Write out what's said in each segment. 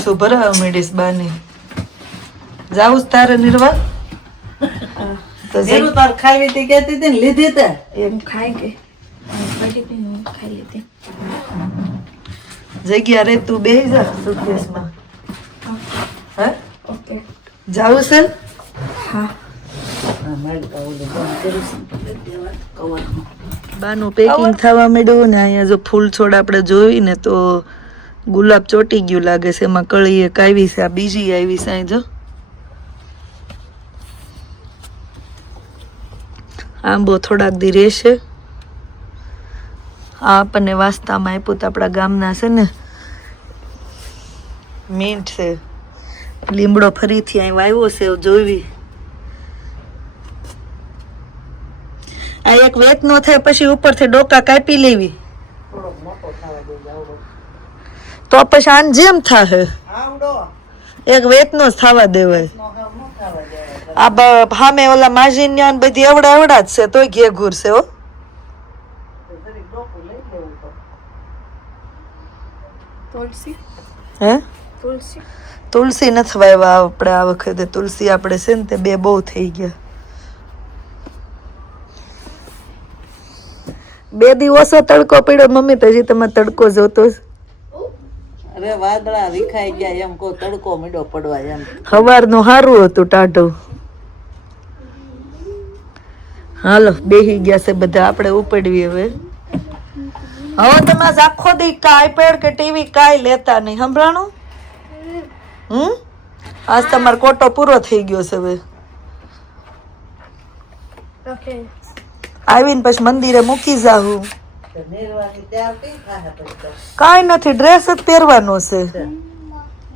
Iso ભરાવા માંડીશ બાની જાઉં તારે નિર્વા તો જેનું તાર ખાવી હતી કેતી હતી ને લીધી તે એમ ખાઈ ગઈ પડી ગઈ હું ખાઈ લીધી જગ્યા રે તું બેહી જા સુટકેસમાં હે ઓકે જાવું છે હા બાનું પેકિંગ થવા માંડ્યું ને અહીંયા જો ફૂલ છોડ આપણે જોઈ ને તો ગુલાબ ચોટી ગયું લાગે છે એમાં કળી એક આવી છે આ બીજી આવી છે અહીં જો આંબો થોડાક દી રહેશે આ આપણને વાસ્તામાં આપ્યું તો આપણા ગામના છે ને મીન્ટ છે લીમડો ફરીથી અહીં વાવ્યો છે જોવી આ એક વેત નો થાય પછી ઉપરથી ડોકા કાપી લેવી તો પછી આને જેમ થાહે એક વેત નો જ થવા દેવાય આ સામે ઓલા માજીન્યા ને બધી એવડા એવડા જ છે તોય ઘે ઘૂરશે હો તુલસી હે તુલસી તુલસી નથી વાવ્યા આપણે આ વખતે તુલસી આપણે છે ને તે બે બહુ થઈ ગયા બે દિવસો તડકો પડ્યો મમ્મી તો હજી તમે તડકો જોતો અરે વાદળા વિખાઈ ગયા એમ કો તડકો મીડો પડવા એમ સવારનું સારું હતું ટાઢું હાલો બેહી ગયા છે બધા આપણે ઉપડવી હવે તમે આજ આખો દી આઈપેડ કે ટીવી કાંઈ લેતા નહીં સંભળાણું આજ તમારો કોટો પૂરો થઈ ગયો છે હવે ઓકે આવીને પછી મંદિરે મૂકી જાઉં નિર્વાની ત્યાં કઈ ખાહે પછી કાંઈ નથી ડ્રેસ જ પહેરવાનો છે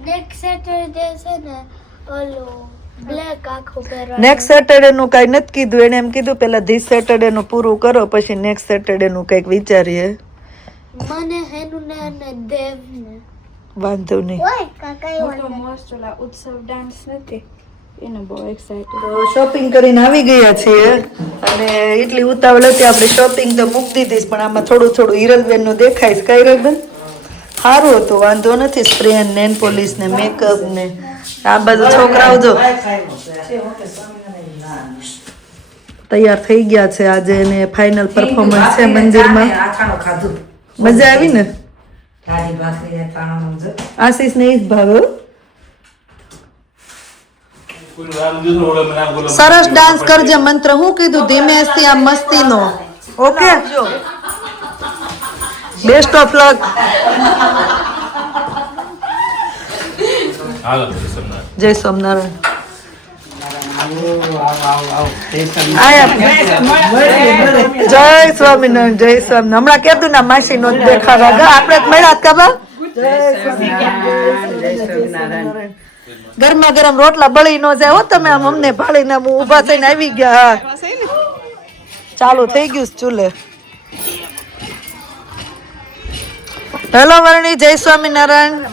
નેક્સ્ટ સેટરડે છે ને ઓલો બ્લેક આખું પહેરવાનું નેક્સ્ટ સેટરડે નું કઈ નથી કીધું એને એમ કીધું પેલા ધીસ સેટરડે નું પૂરું કરો પછી નેક્સ્ટ સેટરડે નું કઈક વિચારીએ મને હેનું ને અને દેવ ને વાંધો નહીં ઓય કાકા તો મોસ્ટ ઓલા ઉત્સવ ડાન્સ નથી એને બહુ એક્સાઇટેડ તો શોપિંગ કરીને આવી ગયા છીએ અને એટલી ઉતાવળ હતી આપણે શોપિંગ તો મૂકી દીધી પણ આમાં થોડું થોડું હિરલબેન નું દેખાય છે કઈ હિરલબેન સારું હતું વાંધો નથી સ્પ્રે નેન પોલિશ ને મેકઅપ ને આ બધું છોકરાઓ જો તૈયાર થઈ ગયા છે આજે એને ફાઇનલ પરફોર્મન્સ છે મંદિરમાં મજા આવી ને આશીષ ને ઈ જ ભાવે હો. સરસ ડાન્સ કરજે મંત્ર હું કીધું ધીમે થી આ મસ્તી નો ઓકે બેસ્ટ ઓફ લક જય સોમનારાયણ જય સ્વામિનારાયણ જય સ્વામિનારાયણ હમણાં કીધું ના માસી નો દેખાવા આપણે મળ્યા કાબા ગરમા ગરમ રોટલા બળી નો જાય હો તમે આમ અમને ભાળીને ઊભા થઈને આવી ગયા ચાલુ થઈ ગયું ચૂલે હેલો વર્ણી જય સ્વામિનારાયણ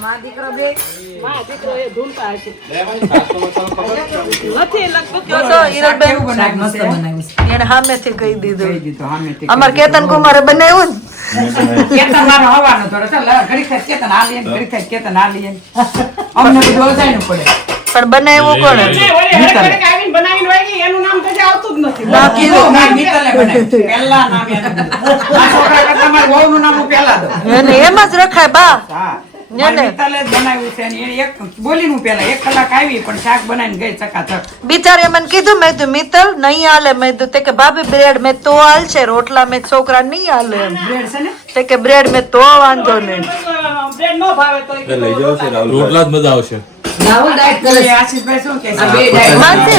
એને સામેથી કહી દીધું અમારે કેતન કુમારે બનાવ્યું પણ બનાવ્યું કોણે એમ જ રખાય બા બિચારી મને કીધું મેં કીધું મિત્તલ નહીં હાલે મેં કીધું તે કે ભાભી બ્રેડ મેં તો હાલ છે રોટલા મેં છોકરા નહીં હાલે તે કે બ્રેડ મેં તો વાંધો નહીં રોટલા જ મજા આવશે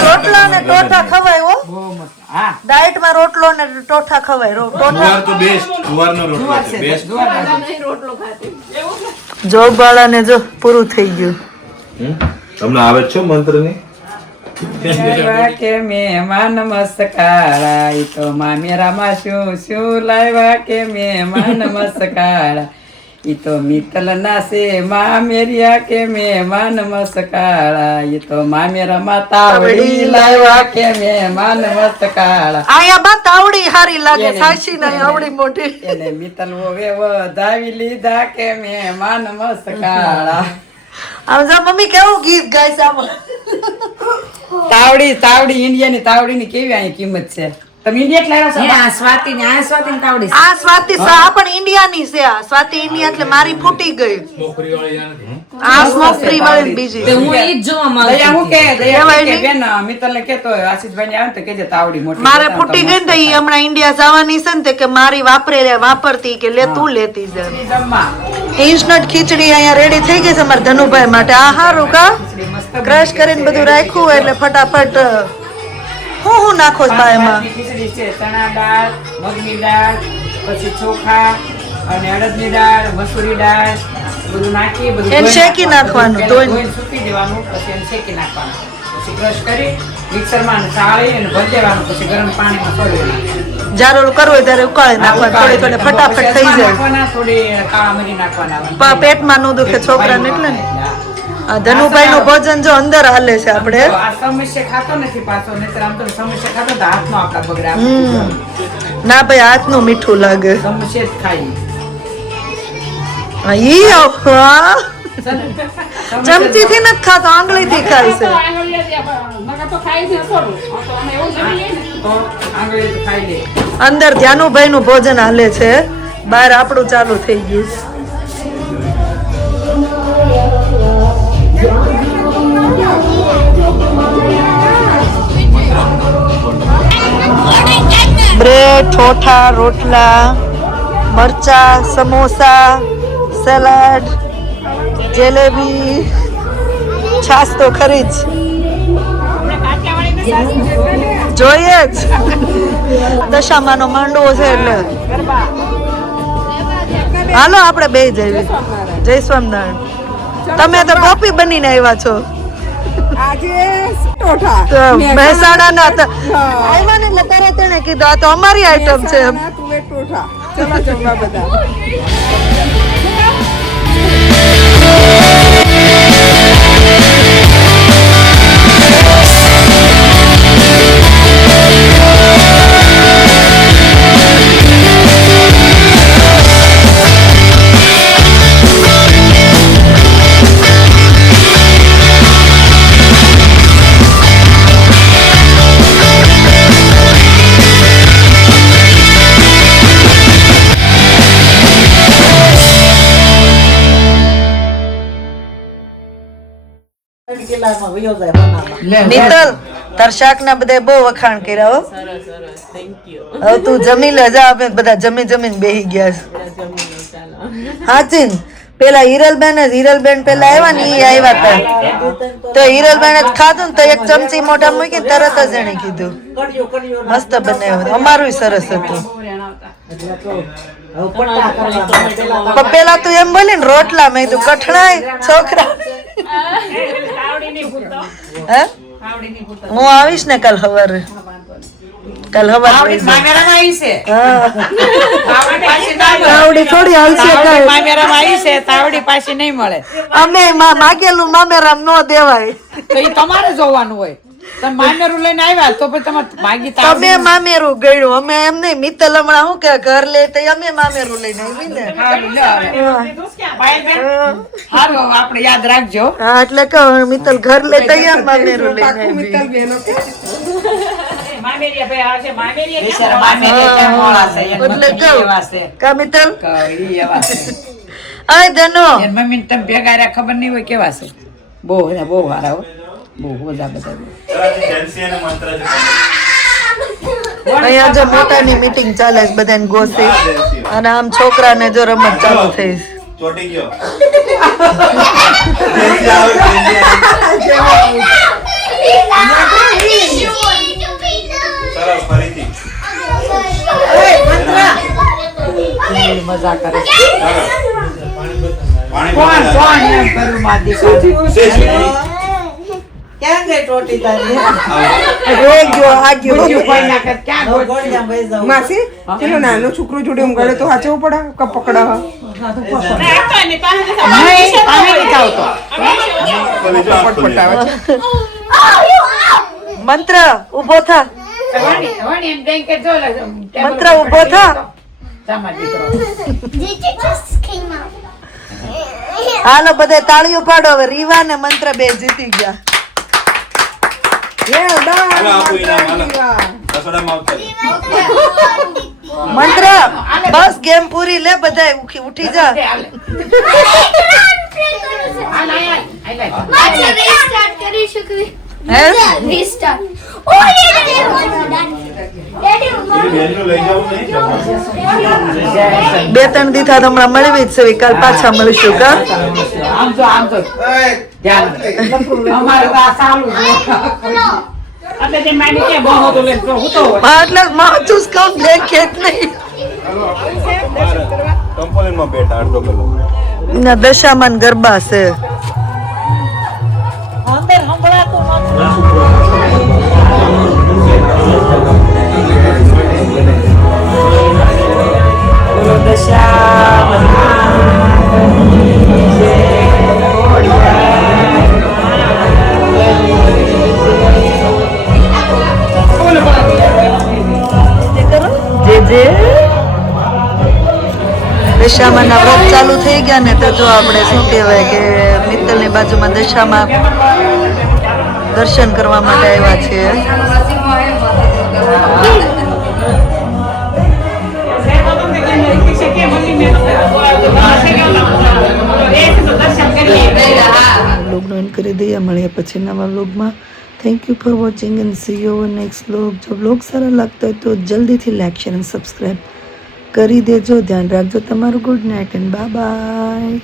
રોટલા ને ટોઠા ખવાય હો ડાયટ માં રોટલો ને ટોઠા ખવાય જોબ વાળા ને જો પૂરું થઈ ગયું તમને આવે છો મંત્ર ની કે મહેમાન મસ્કારા ઈ તો મામેરામાં શું શું લાવ્યા કે મહેમાન મસ્કારા ઈ તો મિત્તલ ના છે મામેરિયા કે મહેમાન મસ્કારા ઈ તો મામેરામાં તાવડી લાવ્યા કે મહેમાન મસ્કારા આયા બા તાવડી હારી લાગે સાચી નહીં આવડી મોટી એને મિત્તલ ઓવે વધાવી લીધા કે મહેમાન મસ્કારા આમ જો મમ્મી કેવું ગીત ગાય છે આમાં. તાવડી ઇન્ડિયાની તાવડીની કેવી અહીં કિંમત છે તમે ઇન્ડિયા જ લાવ્યા છો આ સ્વાતિ આ પણ ઇન્ડિયાની છે આ સ્વાતિ ઇન્ડિયા એટલે મારી ફૂટી ગઈ આ સ્મોક ફ્રી વાળી બીજી છે. દયા હું કે બેન મિત્તલને કેતો આશીષભાઈ ને આવે ને તો કેજે તાવડી મોટી મારે ફૂટી ગઈ ને તો ઈ હમણાં ઇન્ડિયા જવાની છે ને તે કે મારી વાપરતી કે લે તું લેતી જા. જમવા ઇન્સ્ટન્ટ ખીચડી અહીંયા રેડી થઈ ગઈ છે અમારા ધનુભાઈ માટે. આ હારું કા ક્રશ કરીને બધું રાખ્યું હોય એટલે ફટાફટ હું નાખો છો બા એમાં? ખીચડી છે ચણા દાળ મગની દાળ પછી ચોખા અને અડદની દાળ મસૂરી દાળ બધું નાખી બધું એને શેકી નાખવાનું, ધોઈને. ધોઈને સૂકી દેવાનું પછી એને શેકી નાખવાનું પછી ક્રશ કરી મિક્સરમાં ચાળી અને ભરી દેવાનું પછી ગરમ પાણીમાં છોડવાનું. જ્યારે ઓલું કરવું હોય ત્યારે ઉકાળી નાખવાનું થોડી થોડી ફટાફટ થઈ જાય. નાખવાના થોડી કાળા મરી નાખવાના પેટમાં નું દુખે છોકરાને એટલે ને. આ ધનુભાઈ નું ભોજન જો અંદર હાલે છે આપણે. આ સમસ્યા ખાતો નથી પાછો નહીતર આમ તો સમસ્યા ખાતો તો હાથમાં આપણા બગડે ના ભાઈ હાથનું મીઠું લાગે. સમસ્યા જ ખાઈ હા, ઈ હા. ચમચી થી નથી ખાતો, આંગળી થી ખાય છે. તો આંગળી ખાઈ લે અંદર ધ્યાનુભાઈ નું ભોજન હાલે છે, બહાર આપણું ચાલુ થઈ ગયું. બ્રેડ, ઠોઠા, રોટલા, મરચા, સમોસા, સલાડ, જલેબી, છાસ તો ખરી જ જોઈએ જ. દશામાનો માંડવો છે એટલે હાલો આપણે બે જઈએ. જય સ્વામિનારાયણ. તમે તો ગોપી બનીને આવ્યા છો. તો મહેસાણા ના આવ્યા ને એટલે તરત એને કીધું આ તો અમારી આઈટમ છે. મિત્તલ તાર શાક ના બધા બહુ વખાણ કર્યા હો. હવે તું જમી લે જા. અમે બધા જમીને બેહી ગયા છે. હાચી ને પેલા હિરલબેન પેલા આવ્યા ને ઈ આવ્યા હતા તો હિરલબેન જ ખાધું ને તો એક ચમચી મોઢા મૂકી તરત જ એને કીધું મસ્ત બનાવ્યું. અમારું સરસ હતું. પણ પેલા તું એમ બોલી ને રોટલા મેં તું કઠણાય છોકરા. હે હું આવીશ ને કાલ સવારે. તાવડી થોડી હાલશે તાવડી પાછી નહીં મળે. અમે માગેલું મામેરામ નો દેવાય. તો એ તમારે જોવાનું હોય. તમે મામેરું લઈને આવ્યા તો પછી તમારે માગી તમે મામેરું ગળ્યું અમે એમ નહીં. મિત્તલ હમણાં શું કે ઘર લે તો અમે મામેરું લઈને આવી ને. આપણે યાદ રાખજો. હા એટલે કહો મિત્તલ ઘર લે તો મામેરું લઈને આવી. એટલે કહું કા મિત્તલ આય ધનો મમ્મી તમે ભેગા રહ્યા ખબર નહીં હોય કેવા છે. બહુ સારા હો. બહુ બધા અહીંયા જો મોટાની મીટિંગ ચાલે છે બધાને ગોસે અને આમ છોકરાને જો રમત ચાલુ થઈ ચોટી ગયો સરસ ફરીથી મજા કરે. પાણી કોણ એમ કરું માદી ક્યાં ગઈ ટોટી તારી? માસી પેલો નાનો છોકરો જોડે ઊંઘાડે તો સાચવું પડે કે પકડા મંત્ર ઉભો થા. મંત્ર ઉભો થા. હાલો બધા તાળીઓ પાડો. હવે રીવા ને મંત્ર બે જીતી ગયા. Well done, હાલો, આપો ઇનામ, હાલો. Mantra. રસોડામાં આવતા રહ્યો. મંત્ર બસ ગેમ પૂરી લે બધા ઉઠી જા. પાછા restart કરી શકવી. હે Restart. બેનનું લઈ જાવું નહીં જમવા. 2-3 દીથા તો હમણાં મળવી જ છે. કાલ પાછા મળીશું કા. આમ તો ધ્યાન અમારે તો આ ચાલુ છે. એટલે તે માની કે બહુ તો લે તો હું તો એટલે માચુસ કામ દેખે જ નહીં. ટમ્પોલિનમાં બેઠા અડધો કલાક. ના દશામાન ગરબા છે. અંદર સંભળાતું બોલો જે દશામાના વ્રત ચાલુ થઈ ગયા ને તો જો આપણે શું કહેવાય કે મિત્તલની બાજુમાં દશામાં દર્શન કરવા માટે આવ્યા છીએ. વ્લોગનો એન્ડ કરી દઈએ. મળીએ પછી નવા વ્લોગમાં. Thank you for watching and C you hour next vlog. જો વ્લોગ સારા લાગતા હોય તો જલ્દીથી લાઈક શેર અને સબસ્ક્રાઈબ કરી દેજો. ધ્યાન રાખજો તમારું. Good night and bye bye.